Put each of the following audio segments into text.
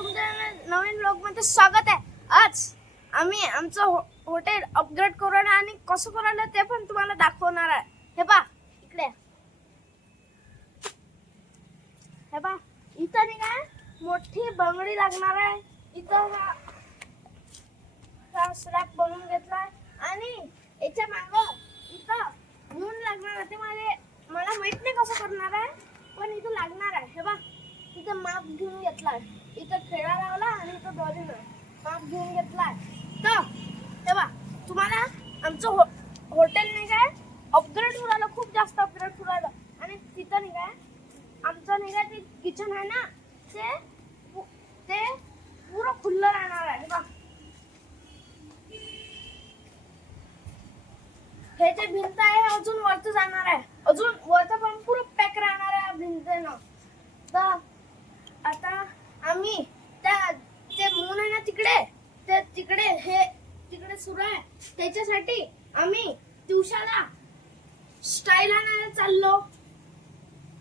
तुमच्या नवीन ब्लॉगमध्ये स्वागत आहे. आज आम्ही आमचं हो- हॉटेल अपग्रेड करून आणि कसं करू ते पण तुम्हाला दाखवणार आहे. हे पा इकडे. हे पा इथं नाही काय मोठी बंगडी लागणार आहे. इथं हा स्लॅब बनवून घेतलाय. आणि याच्या माग इथं ऊन लागणार आहे. ते मला मला माहीत नाही कसं करणार आहे पण इथं लागणार आहे. हे बा इथं माप घेऊन घेतला आहे इथं खेळा लावला आणि इथं दोरी माप घेऊन घेतलाय तर तेव्हा तुम्हाला आमचं हो हॉटेल नाही काय अपग्रेड होऊ राहिलं खूप जास्त अपग्रेड होऊ राहिलं आणि तिथं नाही काय आमचं नाही काय ते किचन आहे ना ते ते पुरं खुल्लं राहणार आहे. बघ. बा हे जे भिंत आहे अजून वरच जाणार आहे. अजून वरचं पण पुरं पॅक राहणार आहे भिंतेनं. तर आता आम्ही त्या ते मून आहे ना तिकडे ते तिकडे हे तिकडे सुरू आहे. त्याच्यासाठी आम्ही दिवसाला स्टाईल आणायला चाललो.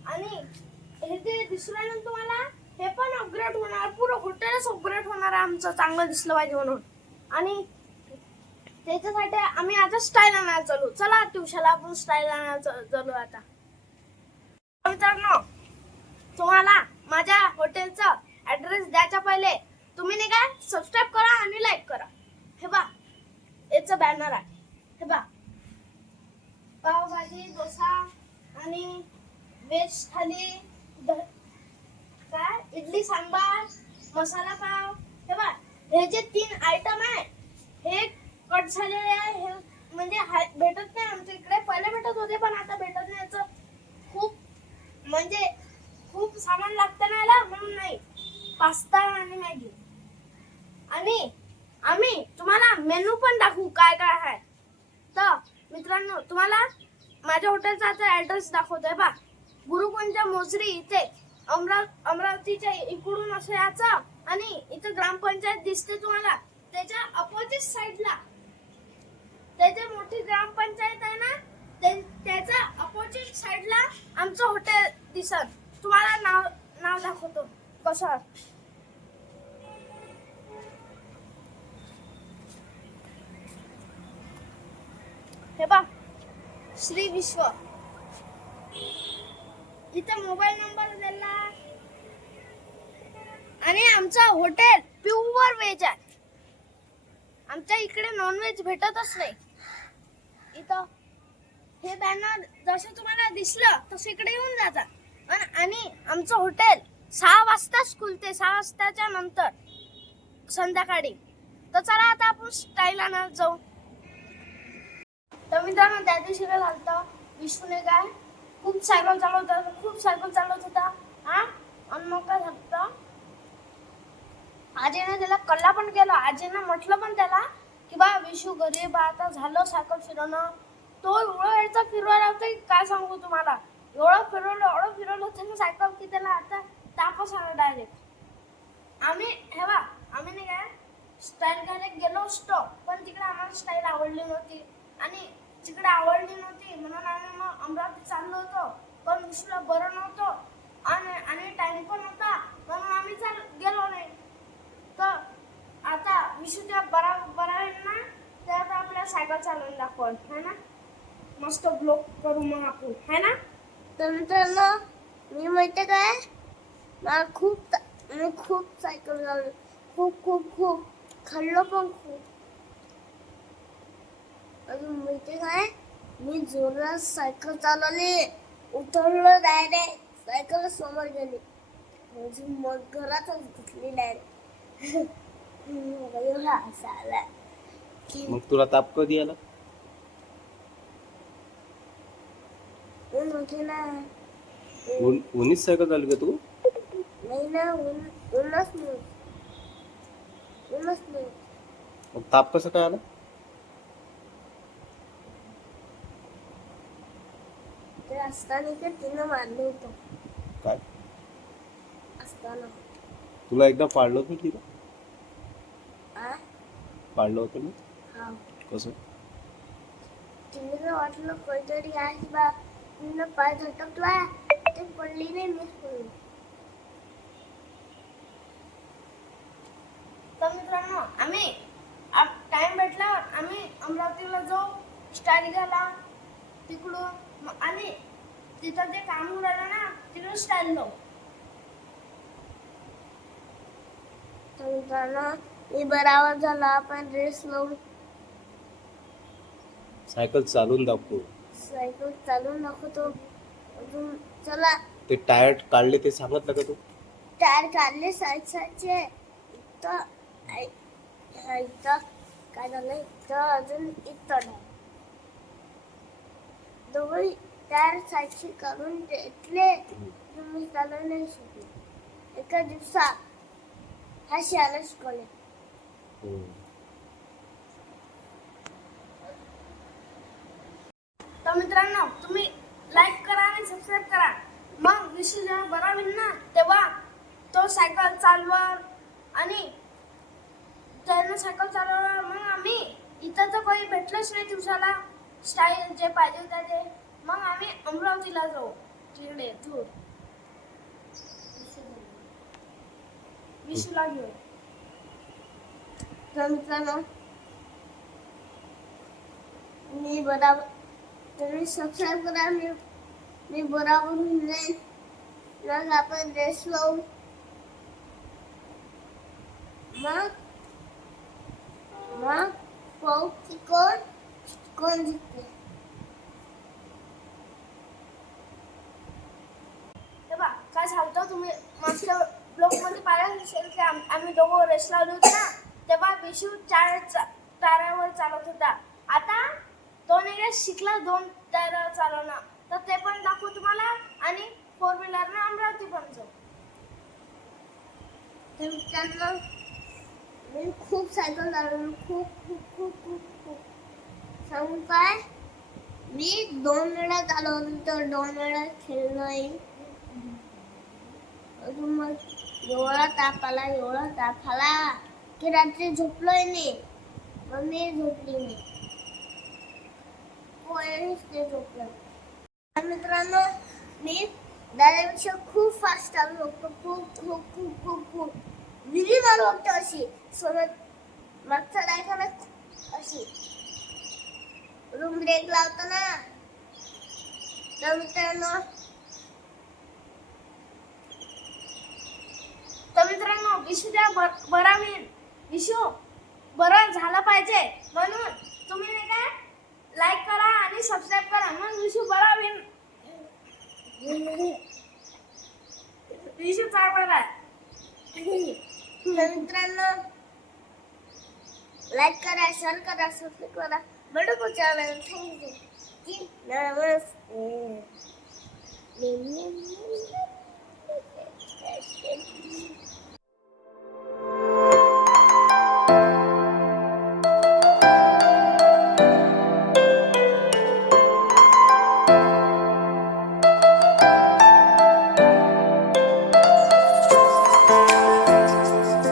आणि हे ते दिसलं ना तुम्हाला हे पण अपग्रेड होणार. पुरं हॉटेलच अपग्रेड होणार आहे आमचं. चांगलं दिसलं पाहिजे म्हणून. आणि त्याच्यासाठी आम्ही आता स्टाईल आणायला चालू. चला ट्युशनला आपण स्टाईल आणायला चालू आता. मित्रांनो तुम्हाला माझ्या हॉटेलचं ॲड्रेस द्यायच्या पहिले. तुम्ही नाही काय सबस्क्राईब करा आणि लाईक करा. हे बा याचं बॅनर आहे. हे बा पावभाजी डोसा आणि वेज थाली काय? इडली सांबार मसाला पाव. हे बा हे जे तीन आयटम आहे हे कट झालेले आहे. हे म्हणजे हाय- भेटत नाही आमच्या इकडे. पहिले भेटत होते पण आता भेटत नाही. याचं खूप म्हणजे खूप सामान लागतं ना याला म्हणून नाही. पास्ता आणि मॅगी. आणि आम्ही तुम्हाला मेनू पण दाखवू काय काय आहे. तर मित्रांनो तुम्हाला माझ्या हॉटेलचा आता ऍड्रेस दाखवतोय बा. गुरुकुंजा मोजरी इथे अमरा अमरावतीच्या इकडून असं याचं आणि इथं ग्रामपंचायत दिसते तुम्हाला. त्याच्या अपोजिट साईडला त्याचे मोठी ग्रामपंचायत आहे ना त्याच्या अपोजिट साईडला आमचं हॉटेल दिसत. तुम्हाला नाव नाव दाखवतो. कसं? हे बा श्री विश्व. इथे मोबाईल नंबर दिला आणि आमचं हॉटेल प्युअर व्हेज आहे. आमच्या इकडे नॉनव्हेज भेटतच नाही. इथं हे बॅनर जसं तुम्हाला दिसलं तसं इकडे येऊन जाता आणि आमचं हॉटेल सहा वाजताच खुलते सहा वाजताच्या नंतर संध्याकाळी. तर चला आता आपण स्टाईला जाऊ. तर मित्रांनो त्या दिवशी काय झालं विष्णूने काय? खूप सायकल चालवत होता खूप सायकल चालवत होता. हा? आणि मग काय झालं आजीने त्याला कल्ला पण केला. आजीनं म्हटलं पण त्याला की बा विशू गरीब आता झालं सायकल फिरवणं. तो एवढं वेळचा फिरवायला होता काय सांगू तुम्हाला? एवढं फिरवलं एवढं फिरवलं त्यानं सायकल की त्याला आता तापच आला डायरेक्ट आम्ही हे बा आम्ही नाही काय स्टाईल घ्यायला गेलो असतो पण तिकडे आम्हाला स्टाईल आवडली नव्हती. आणि तिकडे आवडली नव्हती म्हणून आम्ही मग अमरावती चाललो होतो. पण विशूला बरं नव्हतं आणि आणि टाइम पण होता म्हणून आम्ही चाल गेलो नाही. तर आता विशूच्या बरा बरा आहे ना ते आता आपल्या सायकल चालवून दाखवून है ना? मस्त ब्लॉक करू मग आपण है ना? तर मित्रांनो मी माहिती काय मला खूप मी खूप सायकल चालवली खूप खूप खूप खाल्लं पण खूप अजून माहिती काय मी जोरात सायकल चालवली उतरलो डायरेक्ट सायकल समोर गेली अजून मग घरातच घुसली डायरेक्ट एवढा हसा आला की मग तुला ताप कधी आला उन्हीच सायकल चालू का तू नाही ऊन ऊनच नाही ऊनच नाही मग ताप कसं काय आला ते असताना का तिनं मारलं होतं काय असताना तुला एकदा पाडलं होतं तिला आ पाडलं होतं ना हा कसं तिने जर वाटलं काहीतरी आहे बा तिनं पाय झटकला ते पडली नाही मीच पडली तर मित्रांनो आम्ही टाइम भेटल्यावर आम्ही अमरावतीला जाऊ स्टाईल घ्यायला. तिकडून मग आणि तिथं जे काम राहिलं ना तिकडून स्टाईल लावू. तर मित्रांनो मी बराबर झाला आपण ड्रेस लावून सायकल चालून दाखवू. सायकल चालून दाखवतो. अजून चला. ते टायर काढले ते सांगितलं का तू? टायर काढले साईड साईडचे हा इथं काय झालं इथं अजून इथं नाही. दोघी टायर साईडचे करून घेतले तुम्ही चालू नाही शिकले. एका दिवसात हा शाळा शिकवले तर मित्रांनो तुम्ही लाईक करा आणि सबस्क्राईब करा. मग विषय जेव्हा बरा होईल ना? तेव्हा तो सायकल चालवर आणि त्यानं सायकल चालवणार मग आम्ही इथं तर काही भेटलंच नाही दिवसाला. स्टाईल जे पाहिजे होता ते. मग आम्ही अमरावतीला जाऊ. तिकडे धूर. विशूला घेऊ तर मित्रांनो मी बराबर तुम्ही सबस्क्राईब करा मी मी बराबर होऊन जाईल मग आपण ड्रेस लावू. मग मग की कोण कोण जिंकते काय सांगतो तुम्ही मागच्या ब्लॉगमध्ये पाहिलं असेल की आम- आम्ही दोघं रेस लावली होती ना तेव्हा विशू चार चा- टायरावर चालवत होता. आता तो नाही शिकला दोन टायरावर चालवणं. तर ते पण दाखवू तुम्हाला आणि फोर व्हीलरनं अमरावती पण जाऊ. तर मित्रांनो मी खूप सायकल चालवली खूप खूप खूप खूप खूप. सांगू काय? मी दोन वेळा चालवली तर दोन वेळा खेळलो आहे. अजून मग एवढा ताप आला एवढा ताप आला की रात्री झोपलोय नाही मग मी झोपली नाही. कोणीच नाही झोपलं. मित्रांनो मी दादापेक्षा खूप फास्ट चालू शकतो खूप खूप खूप खूप खूप. विहिरी मारू शकतो अशी. सोबत मागचा दाखवला अशी. रूम ब्रेक लावतो ना तर मित्रांनो. तर मित्रांनो विशूच्या द्या बरा होईल. विशू बरं झालं पाहिजे. म्हणून तुम्ही नाही काय लाईक करा आणि सबस्क्राईब करा. मग विशू बरा होईल. विशू चांगला तर मित्रांनो लाईक करा शेअर करा सबस्क्राईब करा बडो चॅनल थँक्यू नमस्ते